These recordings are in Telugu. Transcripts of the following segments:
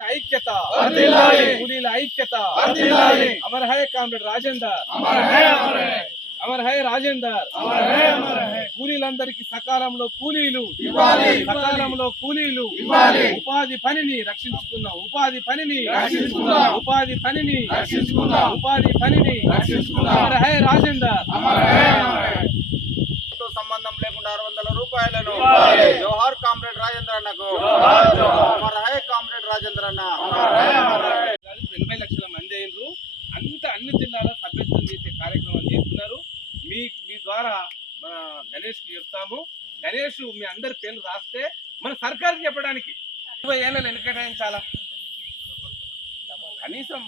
ఐక్యత. కూలీల. అమర్ హై కామ్రేడ్ రాజేందర్ అమర్ హై రాజేందర్ కూలీలందరికీ సకాలంలో కూలీలు ఇవ్వాలి. సకాలంలో కూలీలు ఇవ్వాలి. ఉపాధి పనిని రక్షించుకుందాం ఉపాధి పనిని. ఉపాధి పనిని. ఉపాధి పనిని రక్షించుకుందాం. అమర్ హై రాజేందర్ అమర్ హై అమర్ హై తో సంబంధం లేకుండా ఆరు వందల రూపాయలను ఇవ్వాలి. జోహార్ కామ్రేడ్ రాజేంద్ర అన్నకు జోహార్, జోహార్. అమర్ హై కామ్రేడ్ రాజేంద్ర అన్న అమర్ హై అమర్ హై ఎనభై లక్షల మంది అయినరు. అంత అన్ని జిల్లాల సభ్యత్వం చేసే కార్యక్రమం చేస్తున్నారు. మీ మీ ద్వారా మన గణేష్కి చెప్తాము. గణేష్ మీ అందరి పేర్లు రాస్తే మన సర్కారు చెప్పడానికి. ఇరవై ఏళ్ళు ఎన్ని కేటాయించాలా? కనీసం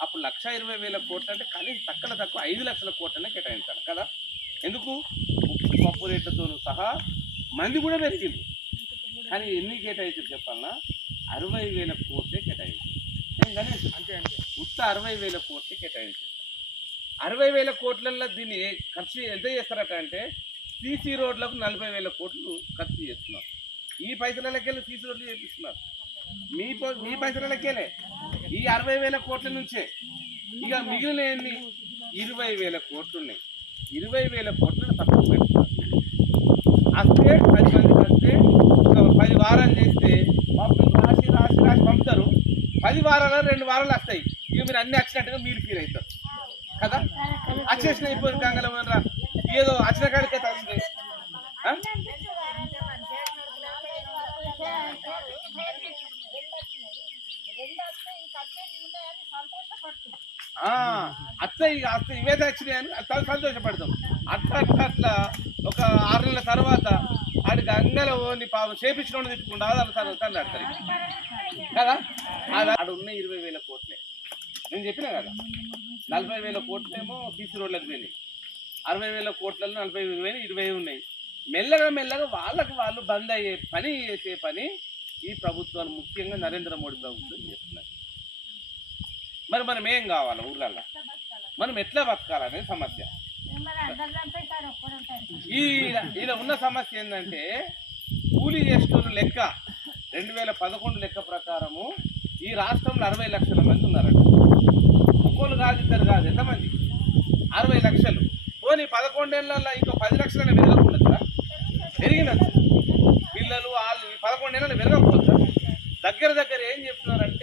అప్పుడు లక్ష ఇరవై వేల కోట్లు అంటే కనీసం తక్కువ తక్కువ ఐదు లక్షల కోట్లనే కేటాయించాలి కదా. ఎందుకు? ఉప్పు పప్పు రేట్లతో సహా మంది కూడా పెరిగింది కానీ ఎన్ని కేటాయించారు చెప్పాలన్నా అరవై వేల కోట్లే కేటాయించారు. గణేష్? అంటే అంటే ఉత్త అరవై వేల కోట్లే కేటాయించారు. అరవై వేల కోట్లలో దీన్ని ఖర్చు ఎంత చేస్తారట అంటే సీసీ రోడ్లకు నలభై వేల కోట్లు ఖర్చు చేస్తున్నారు. ఈ పైసలకెళ్ళి సీసీ రోడ్లు చేపిస్తున్నారు. మీ ప- మీ పైసలకెళ్ళే. ఈ అరవై వేల కోట్ల నుంచే. ఇక మిగిలిన ఇరవై వేల కోట్లు ఉన్నాయి ఇరవై వేల కోట్లను తక్కువ పెడుతున్నారు వస్తే పది మంది వస్తే ఒక పది వారాలు చేస్తే పాపం రాసి రాసి రాసి పంపుతారు పది వారాలు రెండు వారాలు వస్తాయి. ఇక మీరు అన్ని వచ్చినట్టుగా మీరు ఫీల్ అవుతారు. కదా? వచ్చేసిన అయిపోయింది కంగలం ఏదో వచ్చిన కాడికే తగ్గింది ఆ? అత్త ఇక అత్త ఇవే వచ్చినాయని అత్త సంతోషపడతాం. అట్లా అట్లా ఒక ఆరు నెలల తర్వాత ఓని పాపం చేపించిన తిట్టుకుంటా అది తను అడతారు కదా? అది ఆడ ఉన్న ఇరవై వేల కోట్లే. నేను చెప్పినా కదా? నలభై వేల కోట్లేమో సీసీ రోడ్లకు పోయినాయి. అరవై వేల కోట్లలో నలభై వేలు పోయినాయి ఇరవై ఉన్నాయి. మెల్లగా మెల్లగా వాళ్ళకి వాళ్ళు బంద్ అయ్యే పని చేసే పని ఈ ప్రభుత్వాన్ని ముఖ్యంగా నరేంద్ర మోడీ ప్రభుత్వం చేస్తున్నారు మరి మనం ఏం కావాలి ఊర్లల్లో? మనం ఎట్లా బతకాలనేది సమస్య. ఈ ఈయన ఉన్న సమస్య ఏంటంటే కూలీ చేస్తున్న లెక్క రెండు వేల పదకొండు లెక్క ప్రకారము ఈ రాష్ట్రంలో అరవై లక్షల మంది ఉన్నారంట. ఒక్కోళ్ళు కాదు ఇద్దరు కాదు ఎంతమంది? అరవై లక్షలు. పోనీ పదకొండేళ్ళల్లో ఇంకో పది లక్షల సార్ పెరిగినచ్చు పిల్లలు వాళ్ళు పదకొండేళ్ళ పెరగకపోతే దగ్గర దగ్గర ఏం చెప్తున్నారంటే